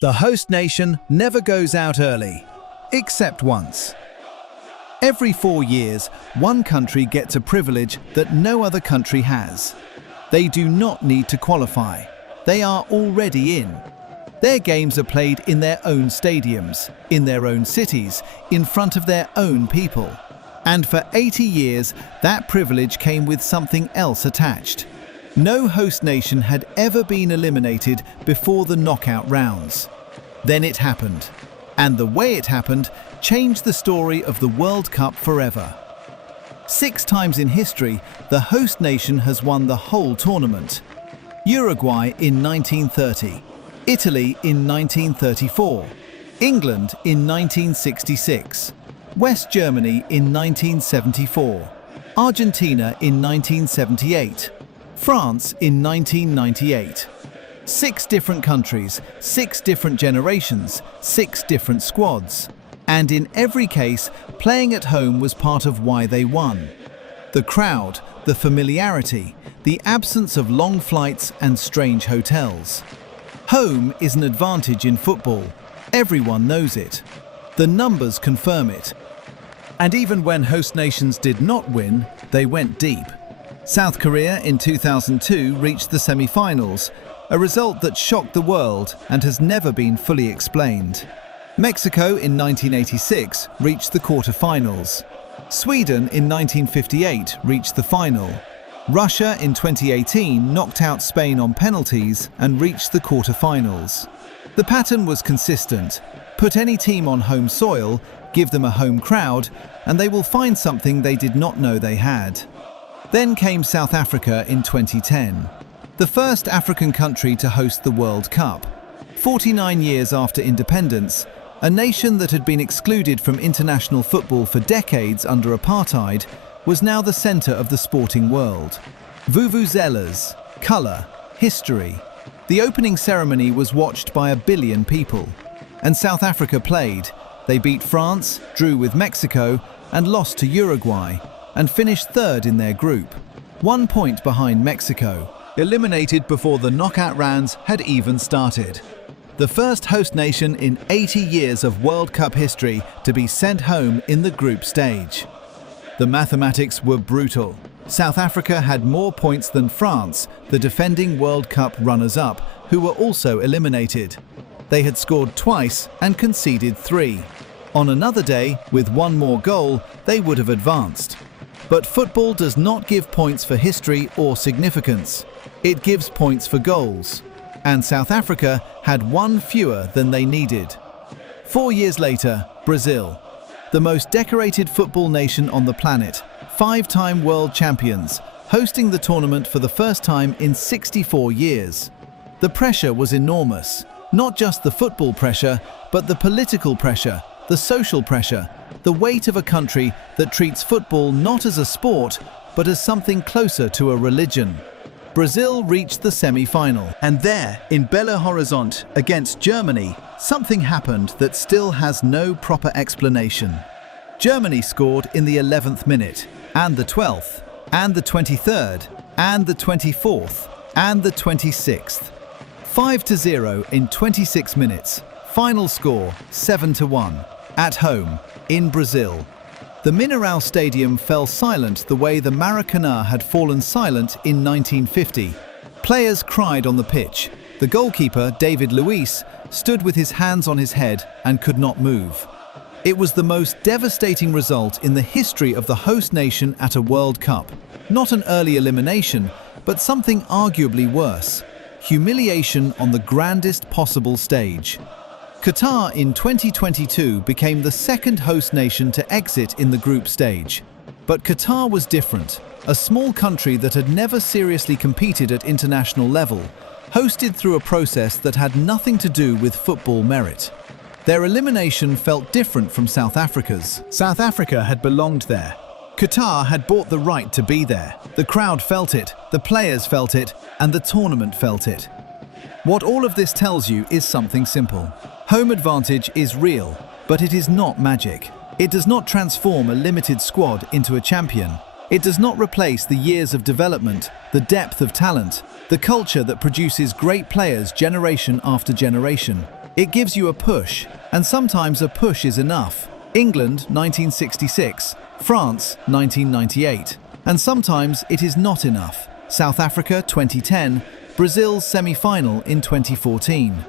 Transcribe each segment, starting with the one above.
The host nation never goes out early, except once. Every 4 years, one country gets a privilege that no other country has. They do not need to qualify. They are already in. Their games are played in their own stadiums, in their own cities, in front of their own people. And for 80 years, that privilege came with something else attached. No host nation had ever been eliminated before the knockout rounds. Then it happened. And the way it happened changed the story of the World Cup forever. 6 times in history, the host nation has won the whole tournament. Uruguay in 1930, Italy in 1934, England in 1966, West Germany in 1974, Argentina in 1978, France in 1998. 6 different countries, 6 different generations, 6 different squads. And in every case, playing at home was part of why they won. The crowd, the familiarity, the absence of long flights and strange hotels. Home is an advantage in football. Everyone knows it. The numbers confirm it. And even when host nations did not win, they went deep. South Korea in 2002 reached the semi-finals, a result that shocked the world and has never been fully explained. Mexico in 1986 reached the quarter-finals. Sweden in 1958 reached the final. Russia in 2018 knocked out Spain on penalties and reached the quarter-finals. The pattern was consistent. Put any team on home soil, give them a home crowd, and they will find something they did not know they had. Then came South Africa in 2010. The first African country to host the World Cup. 49 years after independence, a nation that had been excluded from international football for decades under apartheid was now the centre of the sporting world. Vuvuzelas, colour, history. The opening ceremony was watched by 1 billion people. And South Africa played. They beat France, drew with Mexico, and lost to Uruguay, and finished 3rd in their group, 1 point behind Mexico. Eliminated before the knockout rounds had even started. The first host nation in 80 years of World Cup history to be sent home in the group stage. The mathematics were brutal. South Africa had more points than France, the defending World Cup runners-up, who were also eliminated. They had scored twice and conceded 3. On another day, with 1 more goal, they would have advanced. But football does not give points for history or significance. It gives points for goals. And South Africa had 1 fewer than they needed. 4 years later, Brazil, the most decorated football nation on the planet, 5-time world champions, hosting the tournament for the first time in 64 years. The pressure was enormous. Not just the football pressure, but the political pressure, the social pressure, the weight of a country that treats football not as a sport, but as something closer to a religion. Brazil reached the semi-final, and there, in Belo Horizonte against Germany, something happened that still has no proper explanation. Germany scored in the 11th minute, and the 12th, and the 23rd, and the 24th, and the 26th. 5-0 in 26 minutes. Final score 7-1. At home, in Brazil. The Mineirão Stadium fell silent the way the Maracanã had fallen silent in 1950. Players cried on the pitch. The goalkeeper, David Luiz, stood with his hands on his head and could not move. It was the most devastating result in the history of the host nation at a World Cup. Not an early elimination, but something arguably worse. Humiliation on the grandest possible stage. Qatar in 2022 became the second host nation to exit in the group stage. But Qatar was different. A small country that had never seriously competed at international level, hosted through a process that had nothing to do with football merit. Their elimination felt different from South Africa's. South Africa had belonged there. Qatar had bought the right to be there. The crowd felt it, the players felt it, and the tournament felt it. What all of this tells you is something simple. Home advantage is real, but it is not magic. It does not transform a limited squad into a champion. It does not replace the years of development, the depth of talent, the culture that produces great players generation after generation. It gives you a push, and sometimes a push is enough. England 1966, France 1998, and sometimes it is not enough. South Africa 2010, Brazil's semi-final in 2014.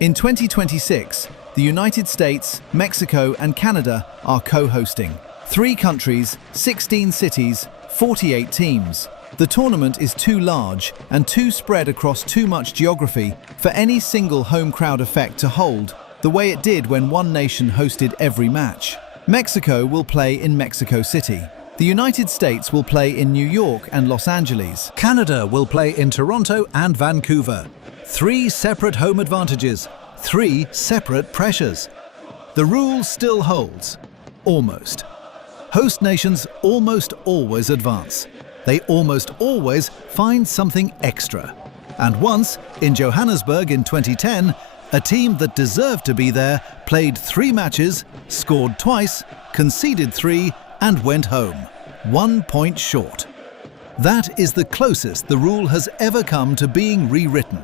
In 2026, the United States, Mexico and Canada are co-hosting. 3 countries, 16 cities, 48 teams. The tournament is too large and too spread across too much geography for any single home crowd effect to hold, the way it did when one nation hosted every match. Mexico will play in Mexico City. The United States will play in New York and Los Angeles. Canada will play in Toronto and Vancouver. 3 separate home advantages, 3 separate pressures. The rule still holds. Almost. Host nations almost always advance. They almost always find something extra. And once, in Johannesburg in 2010, a team that deserved to be there played 3 matches, scored twice, conceded 3, and went home, 1 point short. That is the closest the rule has ever come to being rewritten.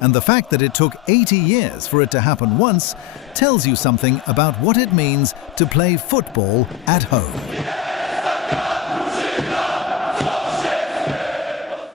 And the fact that it took 80 years for it to happen once tells you something about what it means to play football at home.